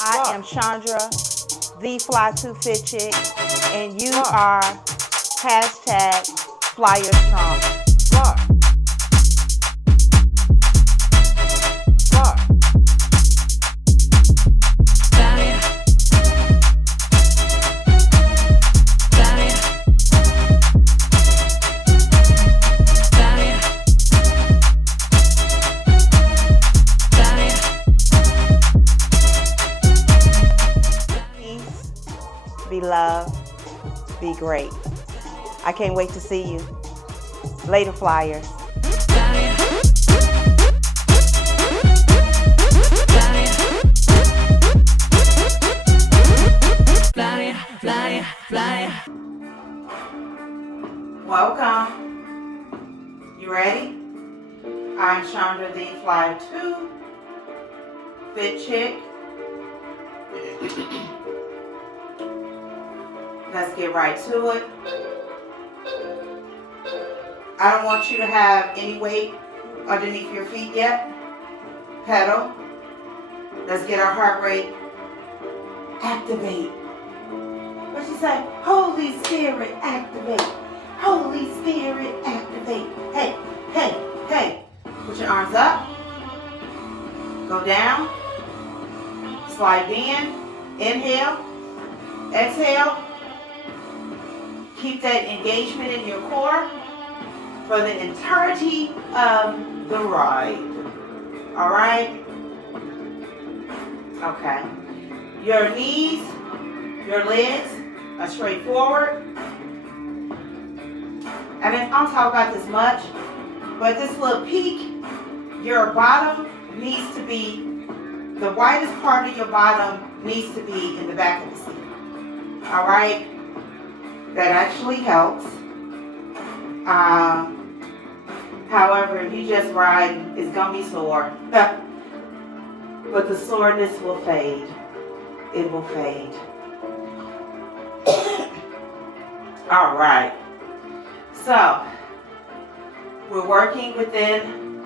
I am Chandra, the Fly to Fit Chick, and you are hashtag Flyer Strong. Be loved, be great. I can't wait to see you. Later, Flyers. Welcome. You ready? I'm Chandra, the Flyer 2 Fit Chick. Let's get right to it. I don't want you to have any weight underneath your feet yet. Pedal. Let's get our heart rate. Activate. What you say? Holy Spirit, activate. Holy Spirit, activate. Hey, hey, hey. Put your arms up. Go down. Slide in. Inhale. Exhale. Keep that engagement in your core for the entirety of the ride. All right? Okay. Your knees, your legs are straight forward. I mean, I don't talk about this much, but this little peak, your bottom needs to be, the widest part of your bottom needs to be in the back of the seat. All right? That actually helps. However, if you just ride, it's going to be sore. But the soreness will fade. It will fade. All right. So, we're working within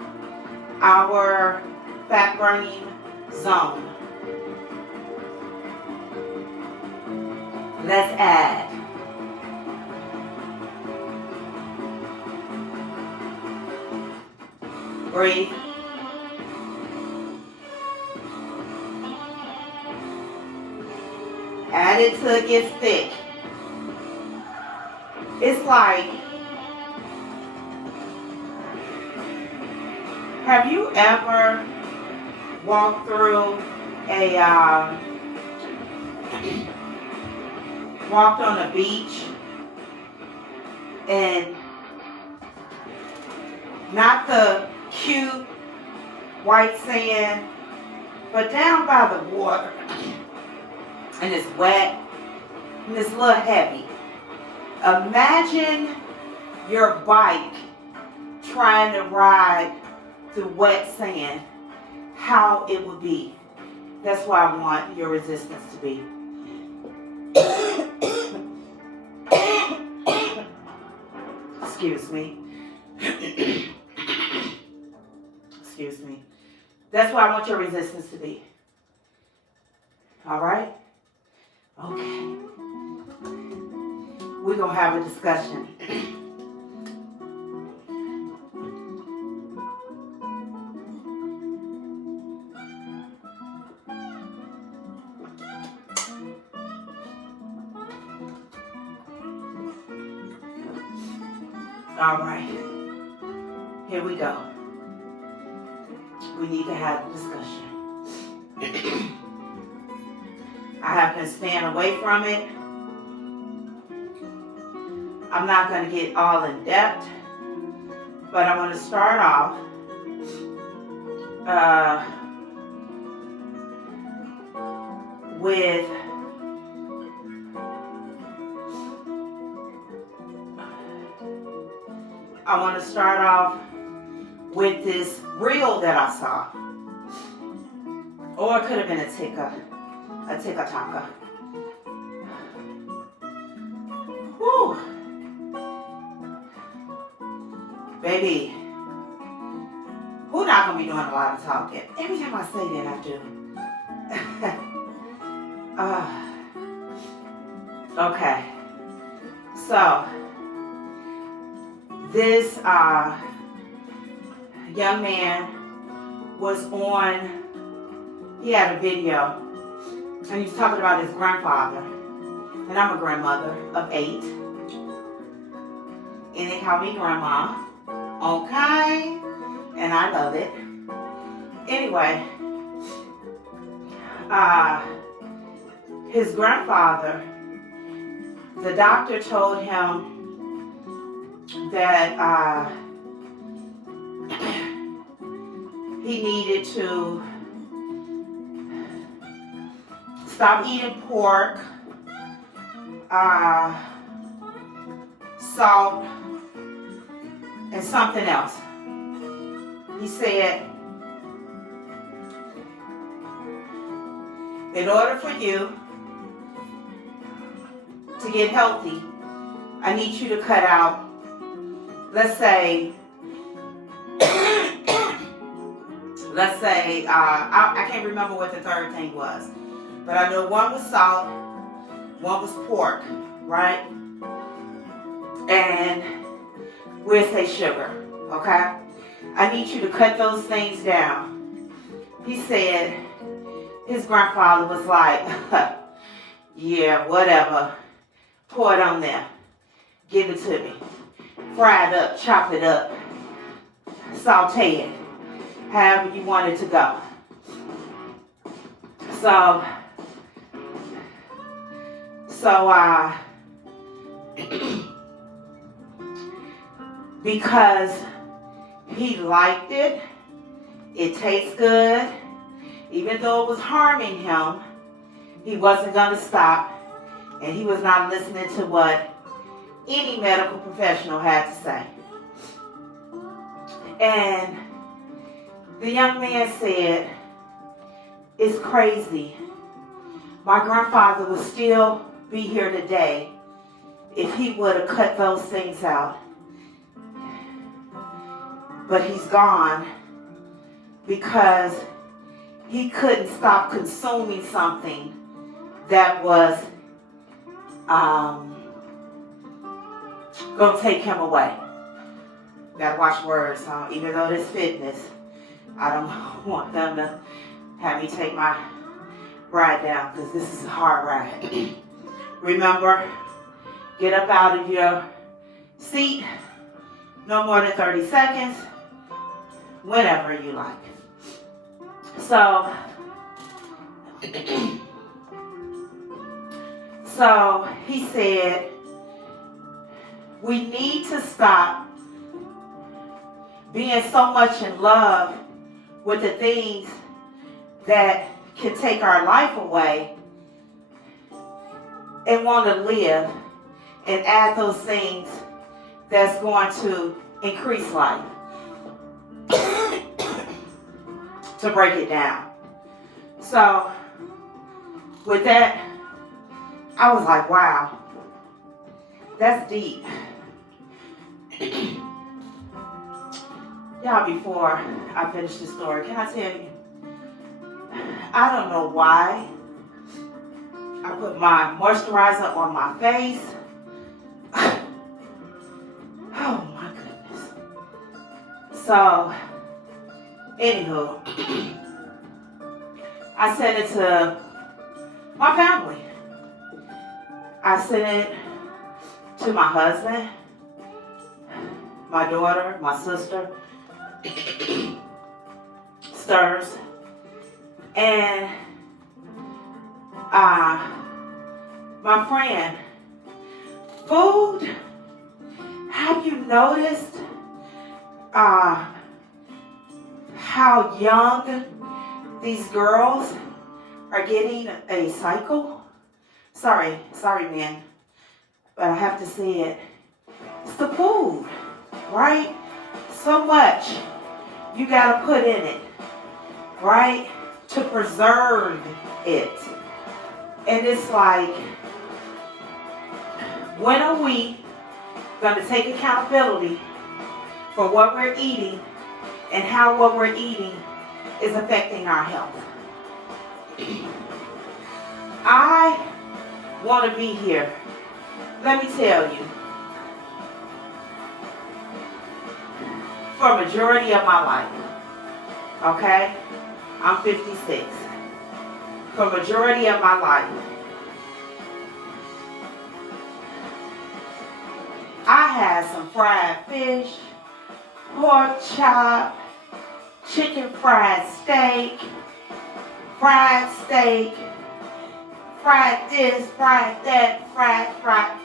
our fat burning zone. Let's add. Breathe. Add it till it gets thick. It's like, have you ever walked through walked on a beach and not the cute white sand, but down by the water, and it's wet and it's a little heavy. Imagine your bike trying to ride through wet sand, how it would be. That's why I want your resistance to be. Excuse me. Excuse me. That's why I want your resistance to be. All right? Okay. We're going to have a discussion. All right. Here we go. We need to have a discussion. I have been staying away from it. I'm not going to get all in depth, but I'm going to start off with this reel that I saw. Or it could have been a TikToker. Whew. Baby, we're not going to be doing a lot of talking. Every time I say that, I do. Okay. So, this young man was on, he had a video, and he was talking about his grandfather. And I'm a grandmother of 8. And they call me grandma. Okay. And I love it. Anyway, his grandfather, the doctor told him that he needed to stop eating pork, salt, and something else. He said, in order for you to get healthy, I need you to cut out, let's say, I can't remember what the third thing was, but I know one was salt, one was pork, right? And we'll say sugar, okay? I need you to cut those things down. He said his grandfather was like, yeah, whatever. Pour it on there. Give it to me. Fry it up, chop it up, saute it, however you want it to go. So because he liked it, it tastes good, even though it was harming him, he wasn't going to stop, and he was not listening to what any medical professional had to say. And the young man said, it's crazy. My grandfather would still be here today if he would have cut those things out. But he's gone because he couldn't stop consuming something that was going to take him away. Gotta watch words, even though this fitness, I don't want them to have me take my ride down, because this is a hard ride. Remember, get up out of your seat, no more than 30 seconds, whenever you like. So he said, we need to stop being so much in love with the things that can take our life away and want to live and add those things that's going to increase life. To break it down. So with that, I was like, wow, that's deep. Y'all, before I finish the story, can I tell you, I don't know why I put my moisturizer on my face. Oh my goodness. So, anywho, I sent it to my family. I sent it to my husband, my daughter, my sister, Stirs, and my friend. Food, have you noticed how young these girls are getting a cycle? Sorry, man, but I have to say it. It's the food, right? So much you gotta put in it, right? To preserve it. And it's like, when are we gonna take accountability for what we're eating and how what we're eating is affecting our health? I want to be here. Let me tell you, for a majority of my life, okay, I'm 56. For a majority of my life, I had some fried fish, pork chop, chicken fried steak, fried this, fried that, fried,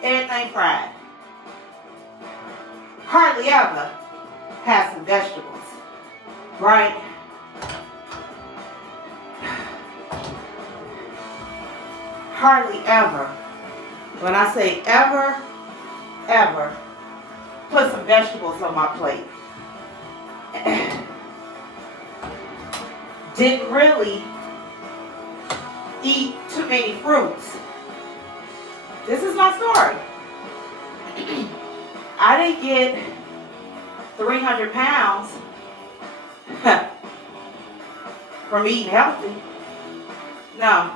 everything fried. Hardly ever had some vegetables, right? Hardly ever, when I say ever, put some vegetables on my plate. Didn't really eat too many fruits. This is my story. I didn't get 300 pounds from eating healthy. No.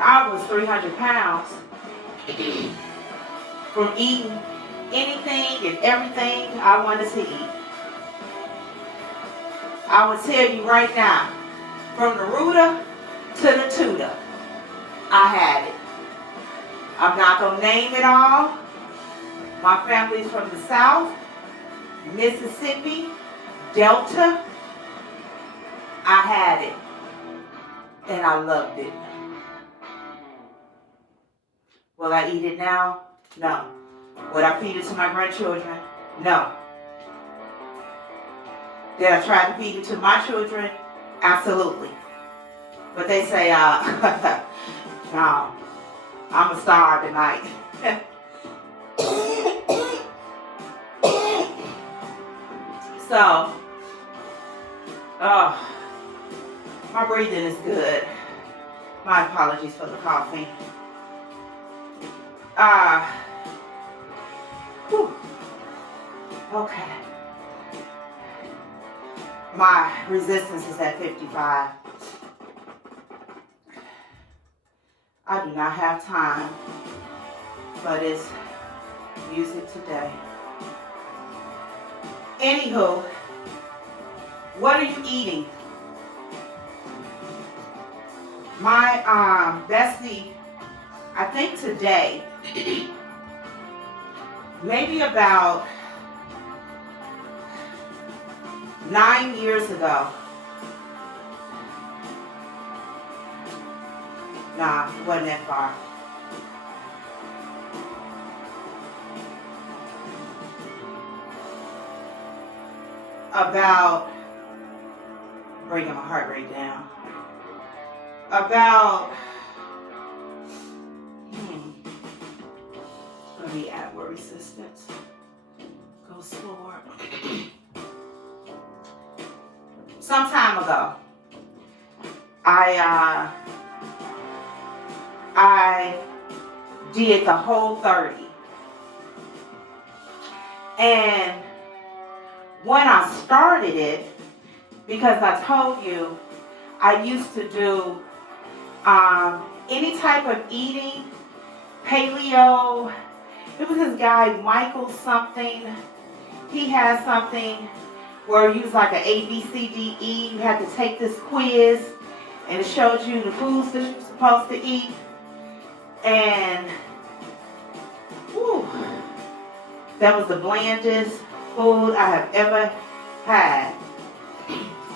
I was 300 pounds from eating anything and everything I wanted to eat. I will tell you right now, from the rooter to the tutor, I had it. I'm not going to name it all. My family's from the South, Mississippi, Delta. I had it. And I loved it. Will I eat it now? No. Would I feed it to my grandchildren? No. Did I try to feed it to my children? Absolutely. But they say, no, I'm a star tonight. So, my breathing is good. My apologies for the coughing. Okay. My resistance is at 55. I do not have time for this music today. Anywho, what are you eating? My bestie, I think today, maybe about 9 years ago. Nah, it wasn't that far. About, bringing my heart rate down. About, let me add more resistance. Go slower. Some time ago, I did the whole 30. And when I started it, because I told you I used to do any type of eating, paleo. It was this guy, Michael something. He had something where you was like an A, B, C, D, E. You had to take this quiz, and it showed you the foods that you're supposed to eat. And, whew, that was the blandest food I have ever had.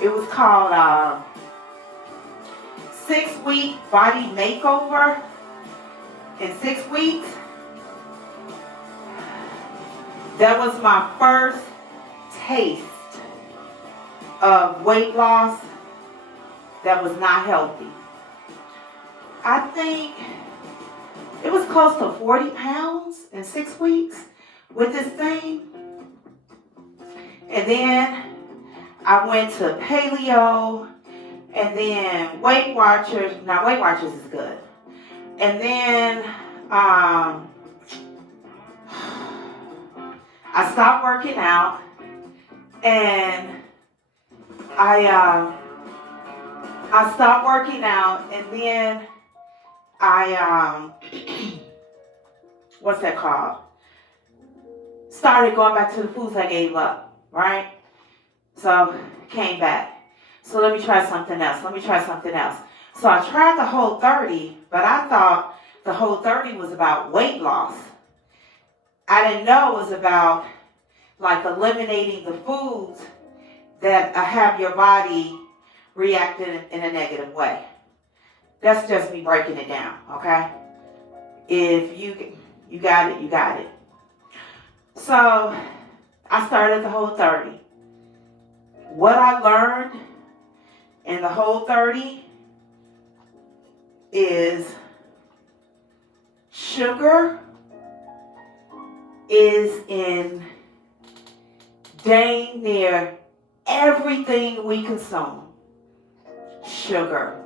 It was called 6-week body makeover. In 6 weeks, that was my first taste of weight loss that was not healthy. I think it was close to 40 pounds in 6 weeks with this thing. And then I went to paleo, and then Weight Watchers. Now, Weight Watchers is good. And then I stopped working out, and I I stopped working out, and then I, what's that called? Started going back to the foods I gave up, right? So, came back. So let me try something else. So I tried the Whole30, but I thought the Whole30 was about weight loss. I didn't know it was about like eliminating the foods that have your body reacting in a negative way. That's just me breaking it down, okay? If you got it, you got it. So I started the Whole30. What I learned in the Whole30 is sugar is in dang near everything we consume. Sugar.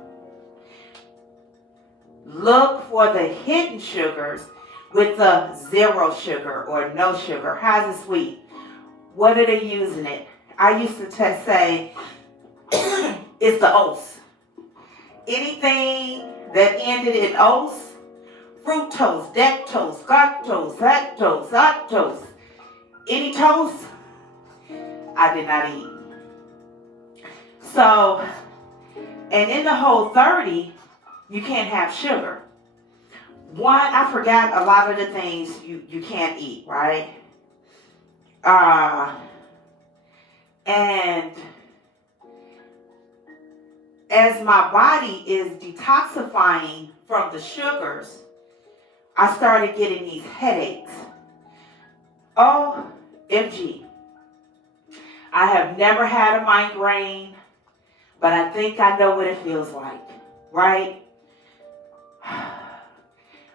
Look for the hidden sugars with the zero sugar or no sugar. How's it sweet? What are they using it? I used to say it's the oats. Anything that ended in oats, fructose, dextrose, galactose, lactose, lactose, any toast, I did not eat. So, and in the Whole30, you can't have sugar. One, I forgot a lot of the things you can't eat, right? And as my body is detoxifying from the sugars, I started getting these headaches. OMG. I have never had a migraine, but I think I know what it feels like, right?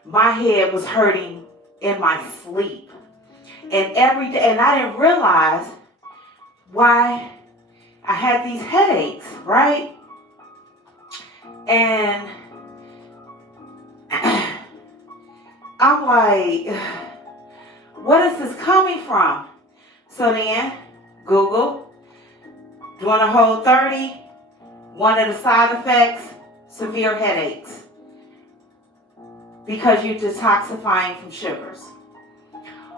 My head was hurting in my sleep. And every day, and I didn't realize why I had these headaches, right? And I'm like, what is this coming from? So then, Google, doing a Whole30, one of the side effects, severe headaches. Because you're detoxifying from sugars.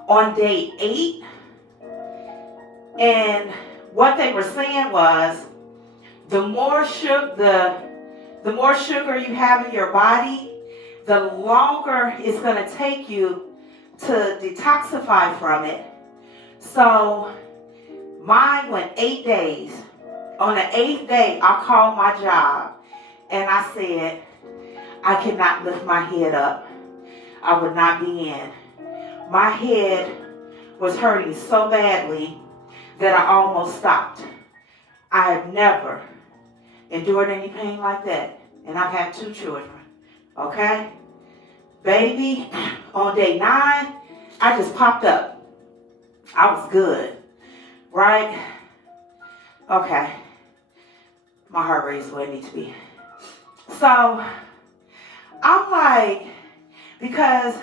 On day 8, and what they were saying was, the more sugar you have in your body, the longer it's going to take you to detoxify from it. So mine went 8 days. On the 8th day, I called my job and I said, I cannot lift my head up. I would not be in. My head was hurting so badly that I almost stopped. I have never endured any pain like that. And I've had 2 children. Okay? Baby, on day 9, I just popped up. I was good. Right? Okay. My heart rate is where it needs to be. So, I'm like, because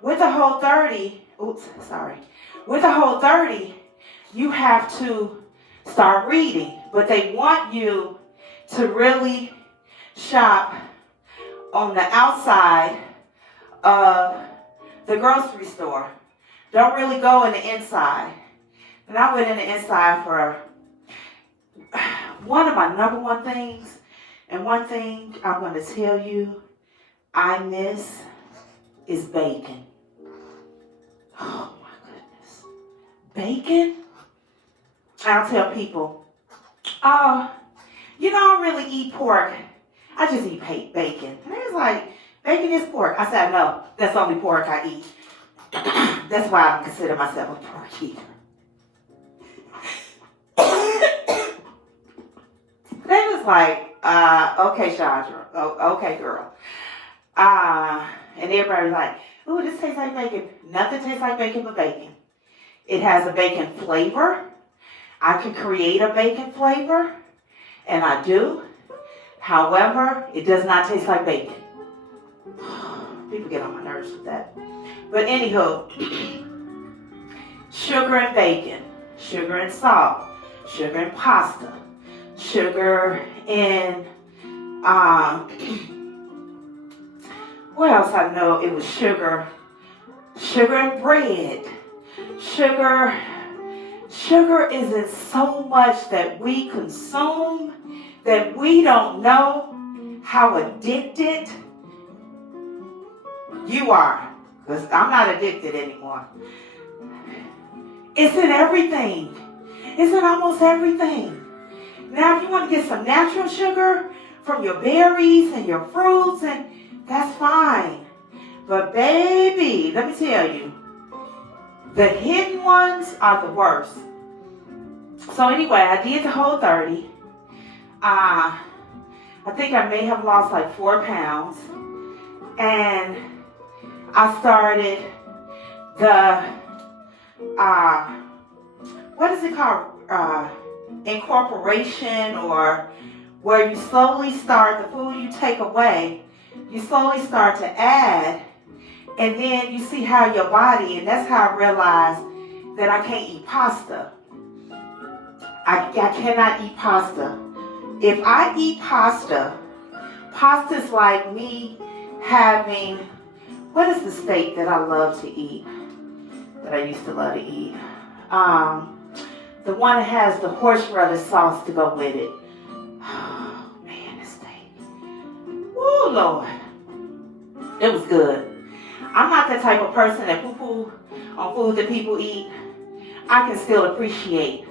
with the Whole30, with the Whole30, you have to start reading. But they want you to really shop on the outside of the grocery store. Don't really go in the inside. And I went in the inside for one of my number one things. And one thing I'm going to tell you I miss is bacon. Oh my goodness. Bacon? I'll tell people, you don't really eat pork. I just eat bacon. And it's like, bacon is pork. I said, no, that's the only pork I eat. That's why I don't consider myself a pork eater. They was like, okay, Chandra. Oh, okay, girl. And everybody was like, ooh, this tastes like bacon. Nothing tastes like bacon but bacon. It has a bacon flavor. I can create a bacon flavor, and I do. However, it does not taste like bacon. People get on my nerves with that. But anywho, sugar and bacon, sugar and salt, sugar and pasta, sugar in What else I know? It was sugar. Sugar and bread. Sugar is in so much that we consume that we don't know how addicted you are. Because I'm not addicted anymore. It's in everything. It's in almost everything. Now, if you want to get some natural sugar from your berries and your fruits, and that's fine. But baby, let me tell you, the hidden ones are the worst. So anyway, I did the whole 30. I think I may have lost like 4 pounds. And I started the, what is it called? Incorporation, or where you slowly start, the food you take away, you slowly start to add, and then you see how your body, and that's how I realized that I can't eat pasta. I cannot eat pasta. If I eat pasta's like me having, what is the steak that I love to eat, that I used to love to eat? The one that has the horseradish sauce to go with it. Oh, man, this steak. Woo, Lord. It was good. I'm not the type of person that poo-poo on food that people eat. I can still appreciate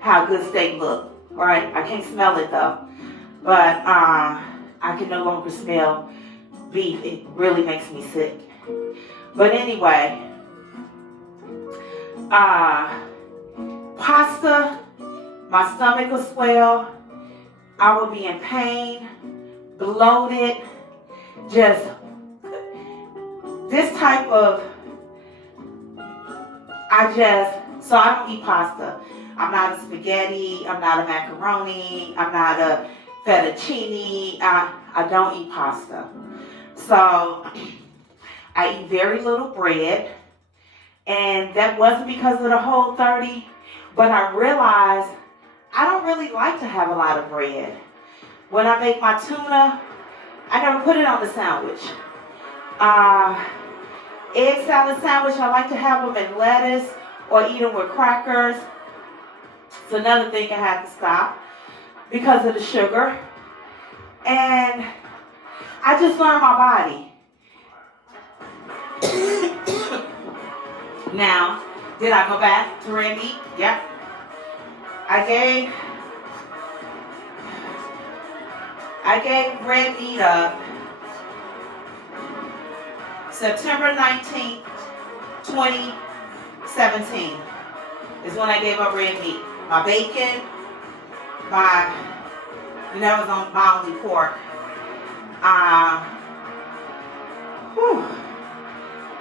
how good steak look, right? I can't smell it though. But I can no longer smell beef. It really makes me sick. But anyway, pasta, my stomach will swell, I will be in pain, bloated, just this type of, so I don't eat pasta. I'm not a spaghetti, I'm not a macaroni, I'm not a fettuccine, I don't eat pasta. So I eat very little bread, and that wasn't because of the whole 30, but I realized I don't really like to have a lot of bread. When I make my tuna, I never put it on the sandwich. Egg salad sandwich, I like to have them in lettuce or eat them with crackers. It's another thing I had to stop because of the sugar. And I just learned my body. Now, did I go back to red meat? Yep. I gave red meat up September 19th, 2017 is when I gave up red meat. My bacon, that was on my only pork.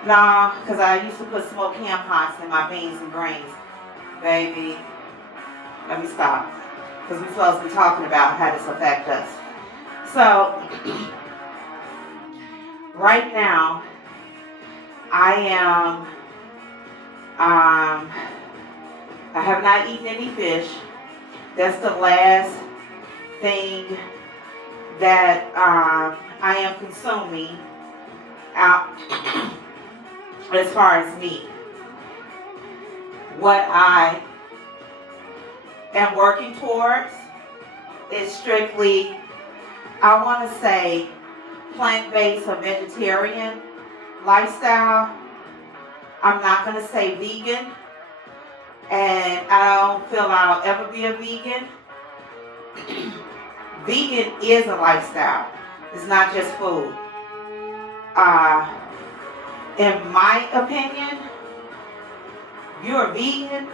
No, because I used to put smoked ham hocks in my beans and grains. Baby, let me stop. Because we're supposed to be talking about how this affects us. So, right now, I have not eaten any fish. That's the last thing that I am consuming out as far as meat. What I am working towards is strictly, I want to say, plant-based or vegetarian lifestyle. I'm not going to say vegan, and I don't feel I'll ever be a vegan. Vegan is a lifestyle. It's not just food. In my opinion, you're a vegan,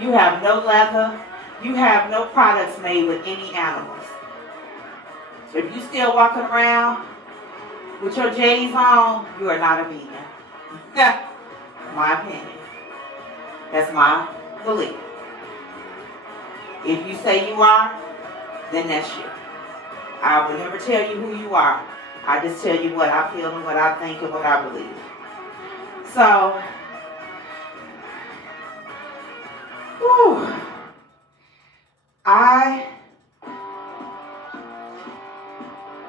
you have no leather, you have no products made with any animals. If you still walking around with your J's on, you are not a vegan. My opinion. That's my belief. If you say you are, then that's you. I will never tell you who you are. I just tell you what I feel and what I think and what I believe. So, whew,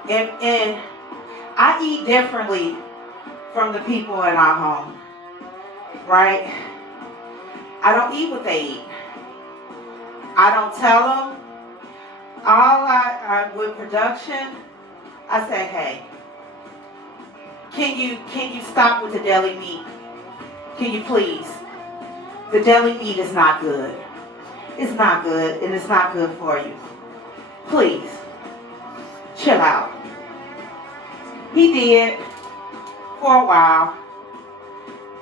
And I eat differently from the people in our home, right? I don't eat what they eat. I don't tell them. With production, I say, hey, can you stop with the deli meat? Can you please? The deli meat is not good. It's not good, and it's not good for you. Please, chill out. He did for a while.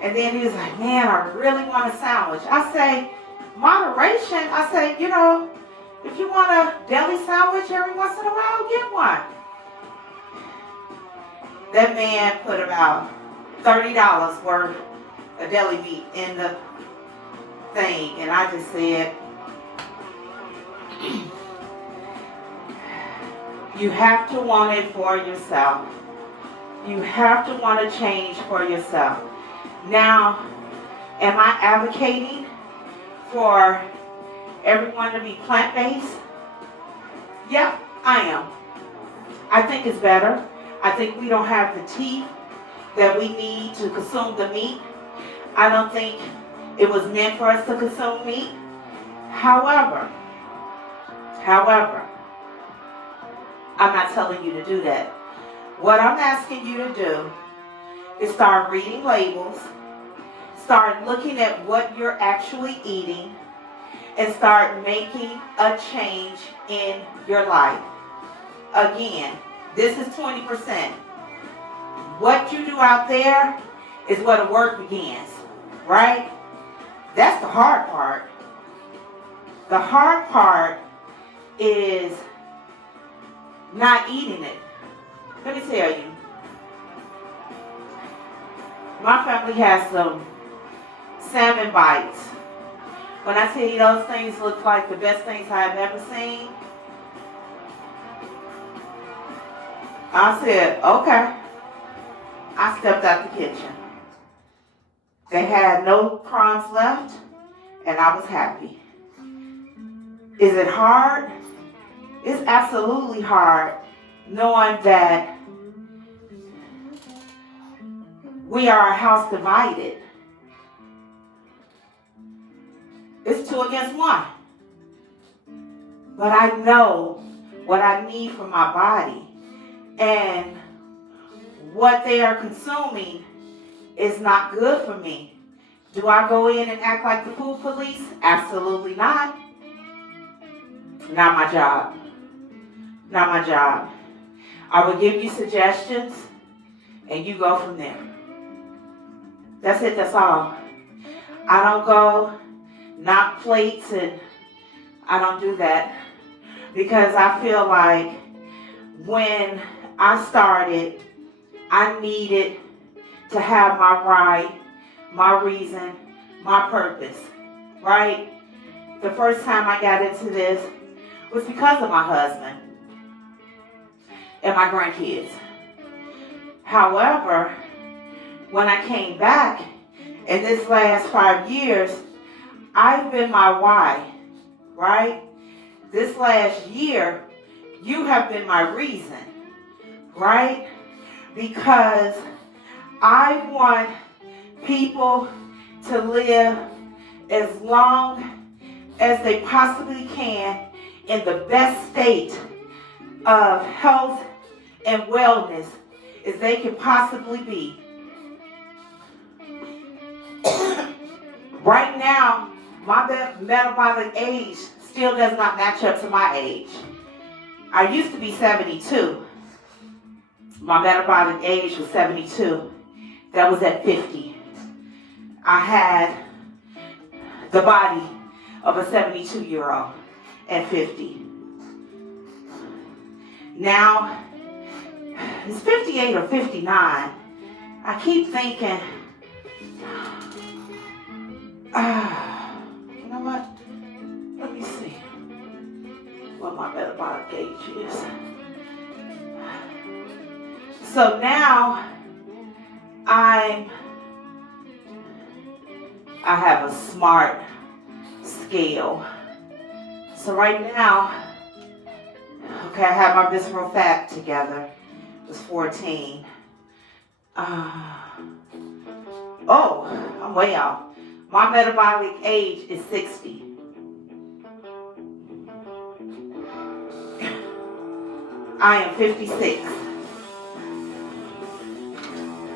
And then he was like, man, I really want a sandwich. I say, moderation. I say, if you want a deli sandwich every once in a while, get one. That man put about $30 worth of deli meat in the thing. And I just said, you have to want it for yourself. You have to want to change for yourself. Now, am I advocating for everyone to be plant-based? Yep, I am. I think it's better. I think we don't have the teeth that we need to consume the meat. I don't think it was meant for us to consume meat. However, I'm not telling you to do that. What I'm asking you to do is start reading labels, start looking at what you're actually eating, and start making a change in your life. Again, this is 20%. What you do out there is where the work begins, right? That's the hard part. The hard part is not eating it. Let me tell you. My family has some salmon bites. When I tell you those things look like the best things I've ever seen, I said, okay. I stepped out the kitchen. They had no crumbs left, and I was happy. Is it hard? It's absolutely hard, knowing that we are a house divided. It's 2 against 1. But I know what I need for my body. And what they are consuming is not good for me. Do I go in and act like the food police? Absolutely not. Not my job. Not my job. I will give you suggestions and you go from there. That's it, that's all. I don't go knock plates, and I don't do that because I feel like when I started, I needed to have my right, my reason, my purpose, right? The first time I got into this was because of my husband and my grandkids. However, when I came back in this last 5 years, I've been my why, right? This last year, you have been my reason, right? Because I want people to live as long as they possibly can in the best state of health and wellness as they can possibly be. Right now, my metabolic age still does not match up to my age. I used to be 72. My metabolic age was 72. That was at 50. I had the body of a 72-year-old at 50. Now, it's 58 or 59. I keep thinking, you know what? Let me see what my metabolic age is. So now I have a smart scale. So right now, Okay, I had my visceral fat together. It was 14. I'm way off. My metabolic age is 60. I am 56.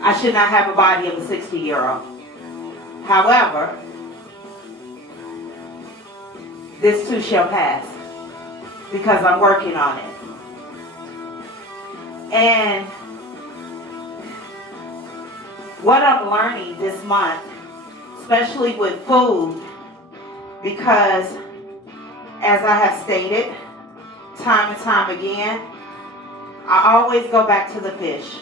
I should not have a body of a 60-year-old. However, this too shall pass because I'm working on it. And what I'm learning this month, especially with food, because as I have stated time and time again, I always go back to the fish.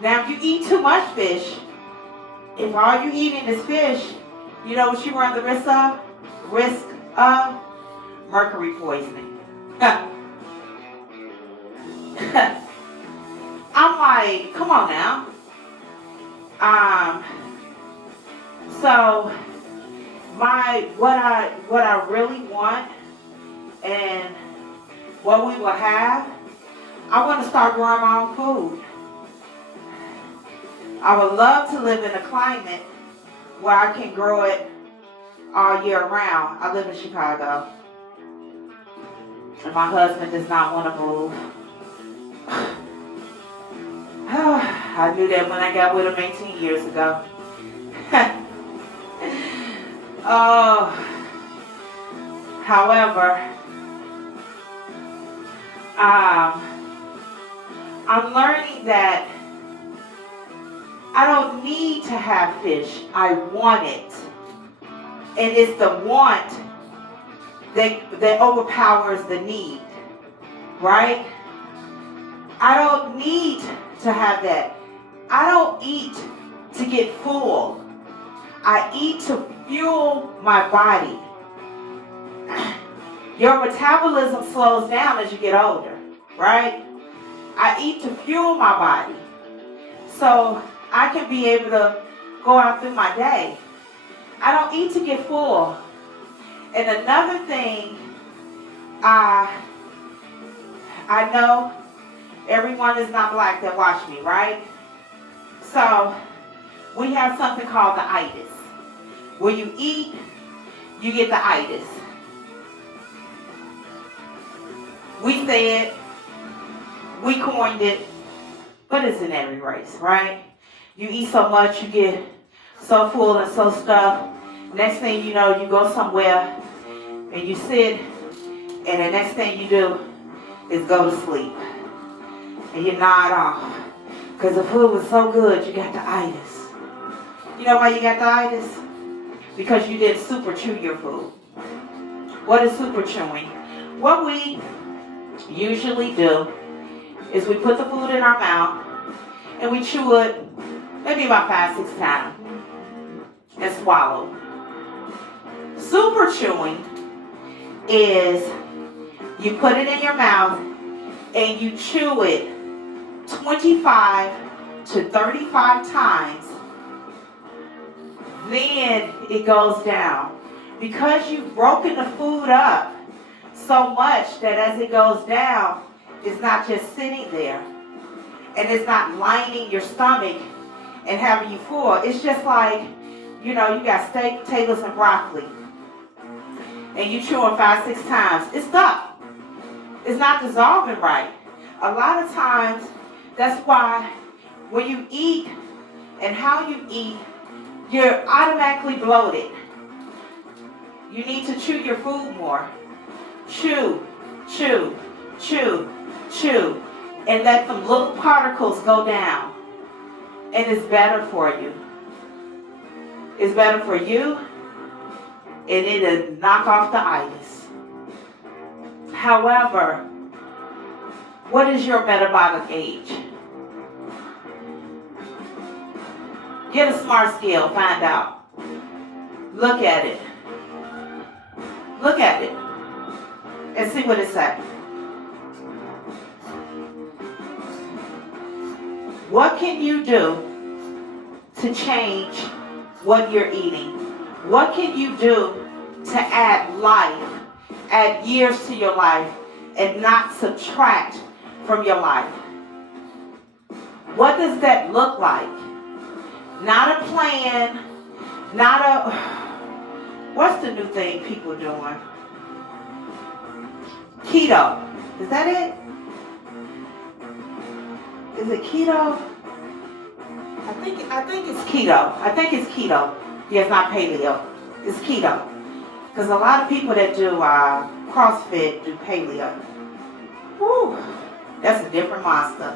Now, if you eat too much fish, if all you're eating is fish, you know what you run the risk of? Mercury poisoning. I'm like, come on now. So what I really want and what we will have, I want to start growing my own food. I would love to live in a climate where I can grow it all year round. I live in Chicago. And my husband does not want to move. I knew that when I got with him 18 years ago. However, I'm learning that I don't need to have fish. I want it. And it's the want that overpowers the need, right? I don't need to have that. I don't eat to get full. I eat to fuel my body. Your metabolism slows down as you get older, right? I eat to fuel my body so I can be able to go out through my day. I don't eat to get full. And another thing, I know everyone is not black that watch me, right? So we have something called the itis. When you eat, you get the itis. We say it, we coined it, but it's in every race, right? You eat so much, you get so full and so stuffed. Next thing you know, you go somewhere and you sit, and the next thing you do is go to sleep. And you nod off. Because the food was so good, you got the itis. You know why you got the itis? Because you didn't super chew your food. What is super chewing? What we usually do is we put the food in our mouth and we chew it maybe about 5-6 times and swallow. Super chewing is you put it in your mouth and you chew it 25 to 35 times, then it goes down. Because you've broken the food up so much that as it goes down, it's not just sitting there and it's not lining your stomach and having you full. It's just like, you got steak, potatoes, and broccoli, and you chew it 5-6 times. It's stuck. It's not dissolving right. A lot of times, that's why when you eat and how you eat, you're automatically bloated. You need to chew your food more. Chew, chew, chew, chew, and let them little particles go down. And it's better for you. It's better for you, and it'll knock off the itis. However, what is your metabolic age? Get a smart scale, find out. Look at it. Look at it. And see what it says. What can you do to change what you're eating? What can you do to add life, add years to your life, and not subtract from your life. What does that look like? Not a plan, not a, what's the new thing people doing? Keto. Is that it? Is it keto? I think it's keto. I think it's keto. Yeah, it's not paleo. It's keto. Because a lot of people that do CrossFit do paleo. Whew, that's a different monster.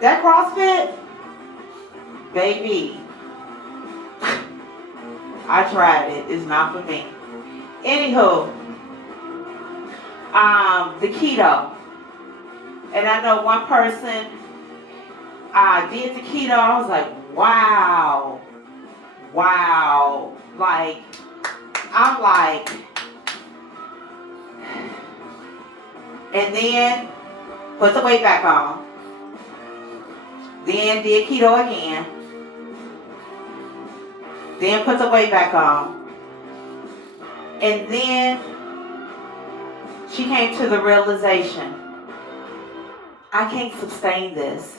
That CrossFit, baby, I tried it. It's not for me. Anywho, the keto. And I know one person did the keto. I was like, wow. Like, I'm like, and then put the weight back on. Then did keto again. Then put the weight back on. And then she came to the realization, I can't sustain this.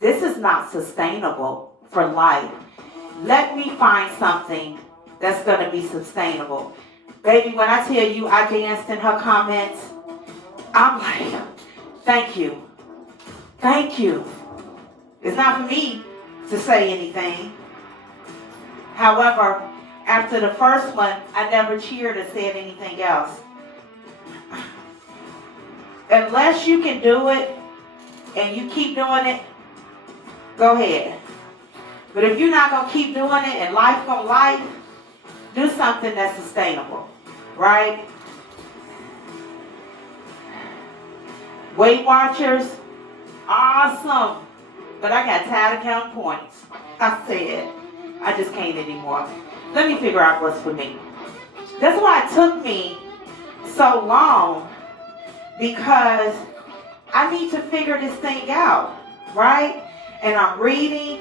This is not sustainable for life. Let me find something that's going to be sustainable. Baby, when I tell you I danced in her comments, I'm like, thank you. Thank you. It's not for me to say anything. However, after the first one, I never cheered or said anything else. Unless you can do it and you keep doing it, go ahead. But if you're not going to keep doing it and life gonna life, do something that's sustainable, right? Weight Watchers, awesome. But I got tired of counting points. I said, I just can't anymore. Let me figure out what's for me. That's why it took me so long, because I need to figure this thing out, right? And I'm reading,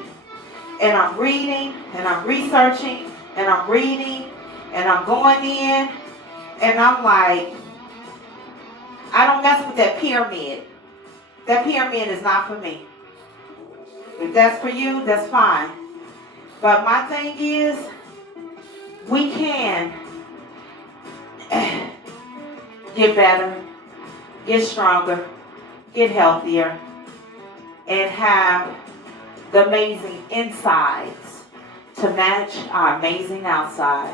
and I'm reading, and I'm researching, and I'm reading, and I'm going in, and I'm like, I don't mess with that pyramid. That pyramid is not for me. If that's for you, that's fine. But my thing is, we can get better, get stronger, get healthier, and have the amazing insides to match our amazing outside.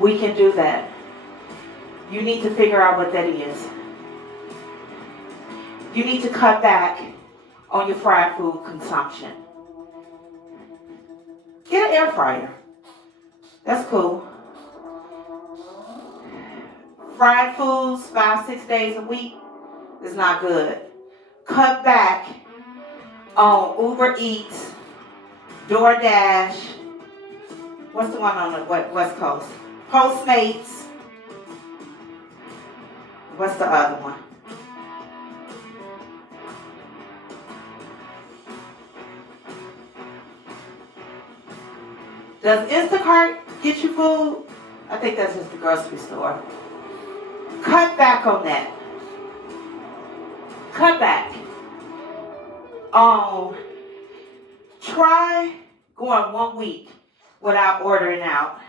We can do that. You need to figure out what that is. You need to cut back on your fried food consumption. Get an air fryer. That's cool. Fried foods 5-6 days a week is not good. Cut back on Uber Eats, DoorDash. What's the one on the West Coast? Postmates. What's the other one? Does Instacart get you food? I think that's just the grocery store. Cut back on that. Cut back. Try going 1 week without ordering out.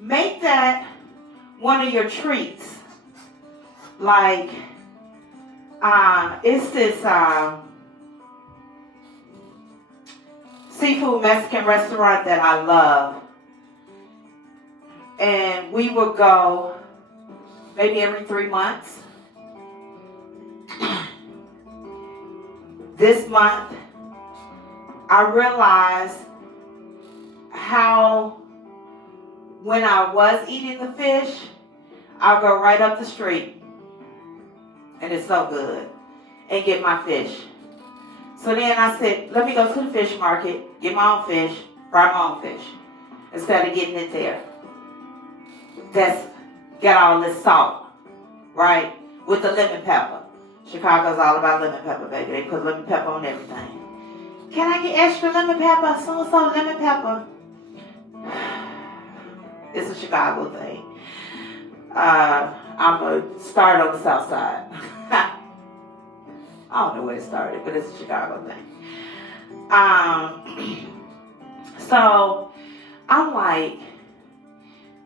Make that one of your treats. Like, it's this seafood Mexican restaurant that I love. And we would go maybe every 3 months. This month, I realized how when I was eating the fish, I'll go right up the street, and it's so good, and get my fish. So then I said, let me go to the fish market, get my own fish, fry my own fish, instead of getting it there. That's got all this salt, right, with the lemon pepper. Chicago's all about lemon pepper, baby. They put lemon pepper on everything. Can I get extra lemon pepper? So lemon pepper. It's a Chicago thing. I'm going to start on the south side. I don't know where it started, but it's a Chicago thing. So I'm like,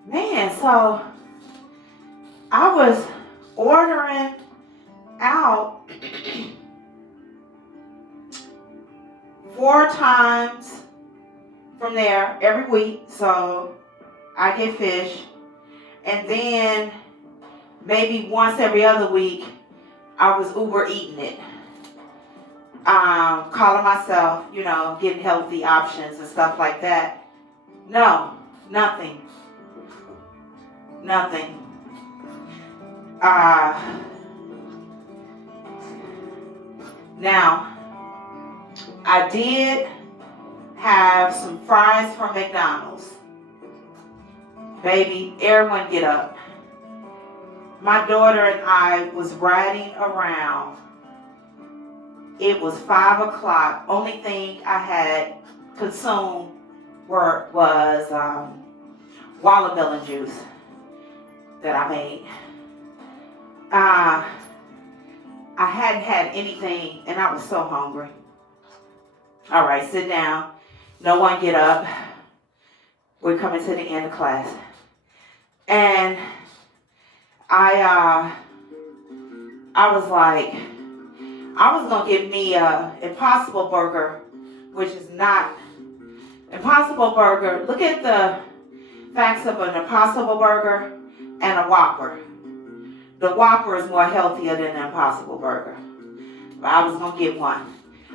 man, so I was ordering out 4 times from there every week. So I get fish. And then maybe once every other week, I was Uber eating it. Calling myself, getting healthy options and stuff like that. No, nothing. Nothing. Now, I did have some fries from McDonald's. Baby, everyone get up. My daughter and I was riding around. It was 5 o'clock. Only thing I had consumed was watermelon juice that I made. I hadn't had anything, and I was so hungry. All right, sit down. No one get up. We're coming to the end of class. And I was like, I was going to get me a Impossible Burger, which is not Impossible Burger. Look at the facts of an Impossible Burger and a Whopper. The Whopper is more healthier than the Impossible Burger. But I was going to get one.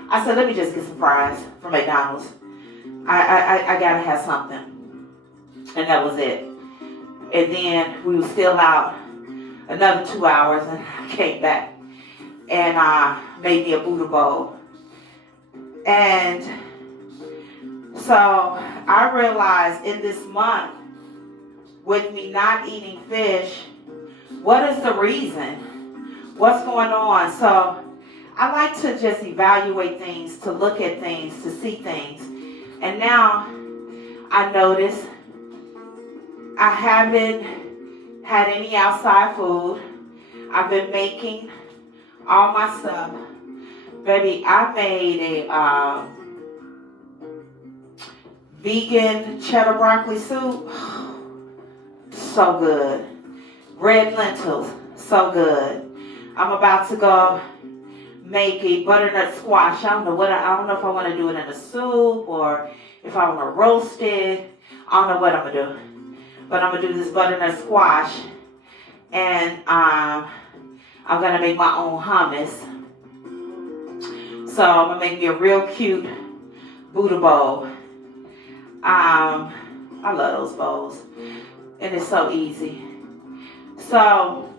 I said, let me just get some fries from McDonald's. I got to have something. And that was it. And then we were still out another 2 hours, and I came back and made me a Buddha bowl. And so I realized in this month, with me not eating fish, what is the reason? What's going on? So I like to just evaluate things, to look at things, to see things. And now I notice I haven't had any outside food. I've been making all my stuff. Baby, I made a vegan cheddar broccoli soup. So good. Red lentils. So good. I'm about to go make a butternut squash. I don't know if I want to do it in a soup or if I want to roast it. I don't know what I'm going to do. But I'm going to do this butternut squash. And I'm going to make my own hummus. So I'm going to make me a real cute Buddha bowl. I love those bowls. And it's so easy. So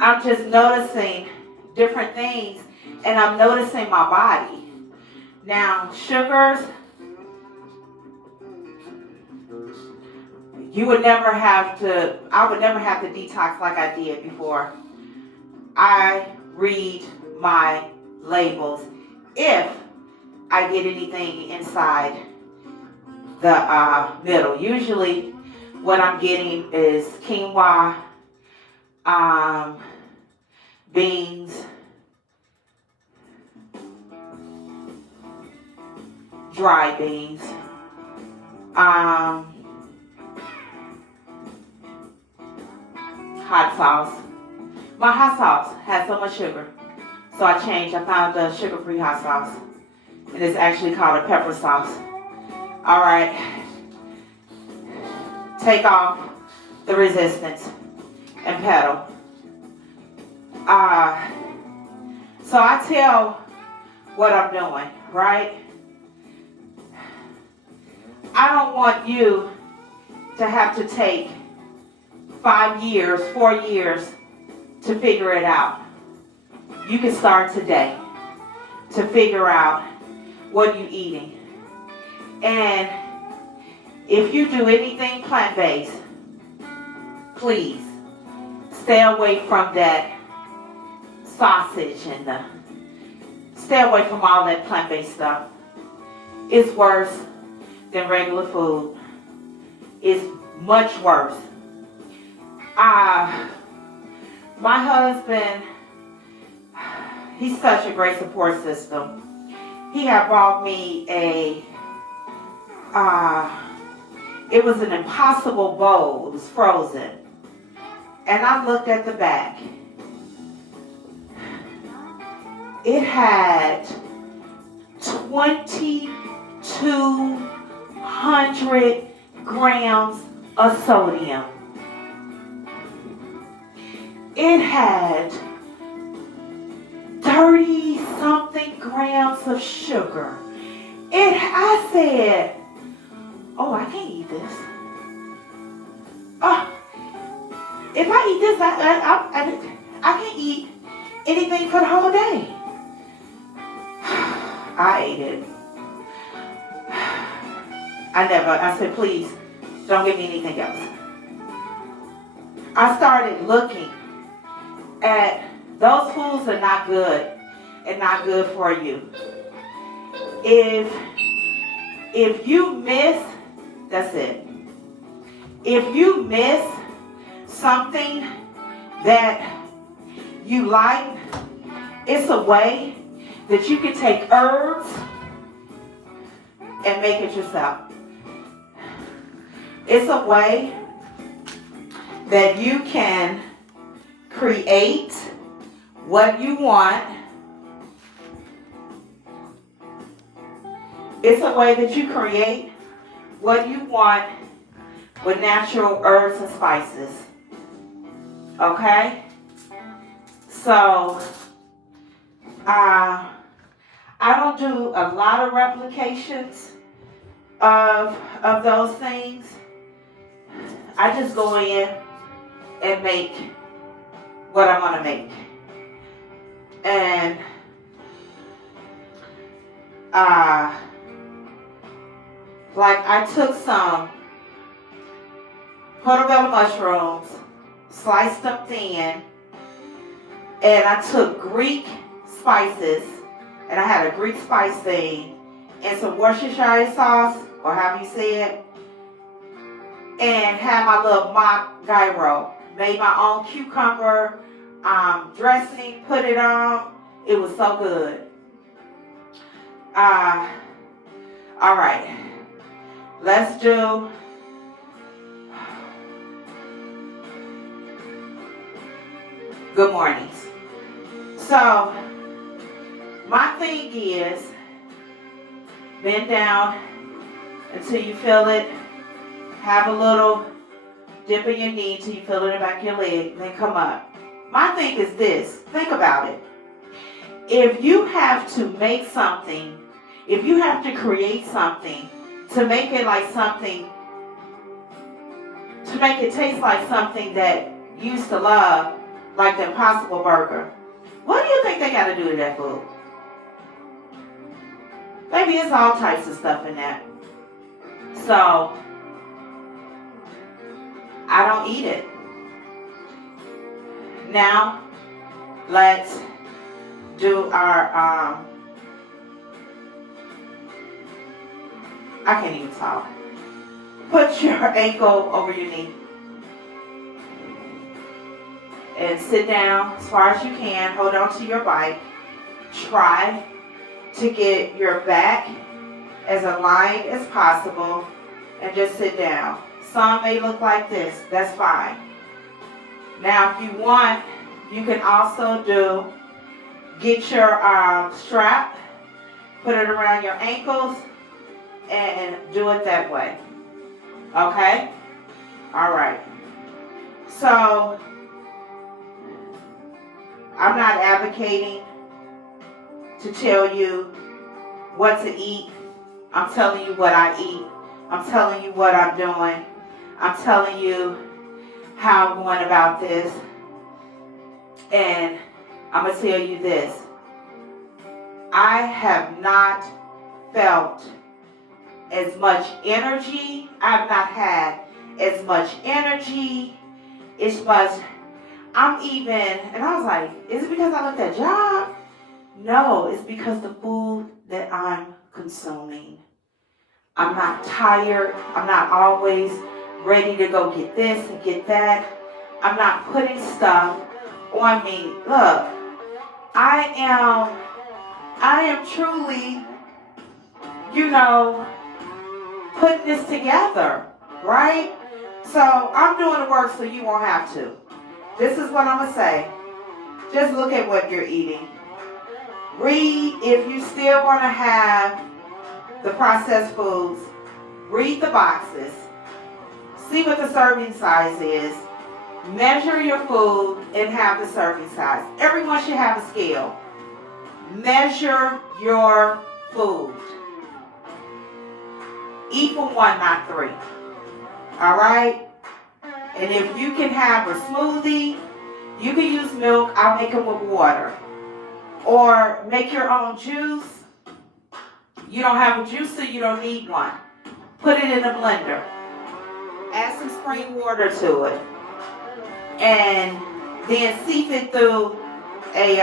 I'm just noticing different things. And I'm noticing my body. Now, sugars, I would never have to detox like I did before. I read my labels if I get anything inside the middle. Usually what I'm getting is quinoa, beans, dry beans, hot sauce. My hot sauce has so much sugar, so I changed. I found a sugar-free hot sauce, and it's actually called a pepper sauce. All right, take off the resistance and pedal. So I tell what I'm doing, right? I don't want you to have to take 5 years, 4 years to figure it out. You can start today to figure out what you're eating. And if you do anything plant-based, please stay away from that sausage and stay away from all that plant-based stuff. It's worse than regular food. is much worse. My husband, he's such a great support system. He had bought me it was an Impossible bowl. It was frozen. And I looked at the back. It had 2,200 grams of sodium. It had 30-something grams of sugar. I said, oh, I can't eat this. If I eat this, I can't eat anything for the whole day. I ate it. I said, please, don't give me anything else. I started looking at those foods are not good and not good for you. If you miss, that's it. If you miss something that you like, it's a way that you can take herbs and make it yourself. It's a way that you can create what you want. It's a way that you create what you want with natural herbs and spices. Okay? So, I don't do a lot of replications of those things. I just go in and make what I want to make. And like I took some portobello mushrooms, sliced them thin, and I took Greek spices, and I had a Greek spice thing, and some Worcestershire sauce, or however you say it, and had my little mock gyro. Made my own cucumber dressing, put it on. It was so good. All right. Let's do good mornings. So, my thing is bend down until you feel it. Have a little dip in your knee until you feel it in the back of your leg. Then come up. My thing is this. Think about it. If you have to make something, if you have to create something to make it like something, to make it taste like something that you used to love, like the Impossible Burger, what do you think they got to do to that food? Maybe it's all types of stuff in that. So, I don't eat it. Now, let's do our, I can't even talk. Put your ankle over your knee. And sit down as far as you can. Hold on to your bike. Try to get your back as aligned as possible. And just sit down. Some may look like this. That's fine. Now, if you want, you can also get your strap, put it around your ankles, and do it that way. Okay? All right. So, I'm not advocating to tell you what to eat. I'm telling you what I eat. I'm telling you what I'm doing. I'm telling you how I'm going about this. And I'm going to tell you this. I have not felt as much energy. I've not had as much energy. And I was like, is it because I left that job? No, it's because the food that I'm consuming. I'm not tired. I'm not always ready to go get this and get that. I'm not putting stuff on me. Look, I am truly, putting this together, right? So I'm doing the work so you won't have to. This is what I'm going to say. Just look at what you're eating. Read, if you still want to have the processed foods, read the boxes. See what the serving size is. Measure your food and have the serving size. Everyone should have a scale. Measure your food. Eat for 1, not 3. All right? And if you can have a smoothie, you can use milk. I'll make them with water. Or make your own juice. You don't have a juicer, you don't need one. Put it in a blender. Add some spring water to it. And then sieve it through a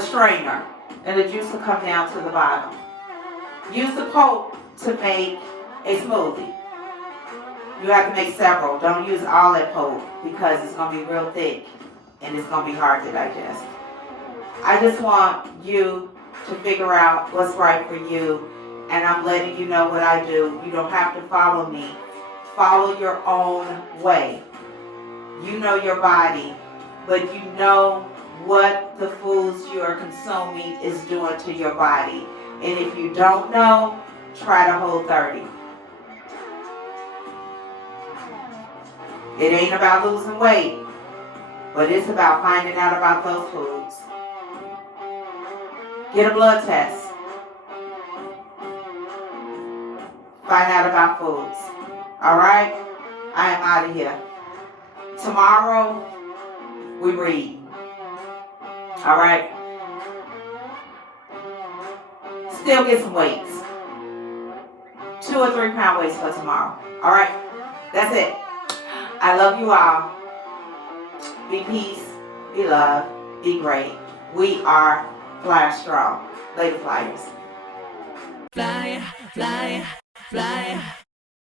strainer. And the juice will come down to the bottom. Use the pulp to make a smoothie. You have to make several. Don't use all that pulp because it's going to be real thick and it's going to be hard to digest. I just want you to figure out what's right for you, and I'm letting you know what I do. You don't have to follow me. Follow your own way. You know your body, but you know what the foods you are consuming is doing to your body. And if you don't know, try the Whole30. It ain't about losing weight, but it's about finding out about those foods. Get a blood test. Find out about foods. All right? I am out of here. Tomorrow, we read. All right? Still get some weights. 2 or 3 pound weights for tomorrow. All right? That's it. I love you all. Be peace. Be love. Be great. We are Flyer Strong. Lady Flyers. Fly, fly, fly.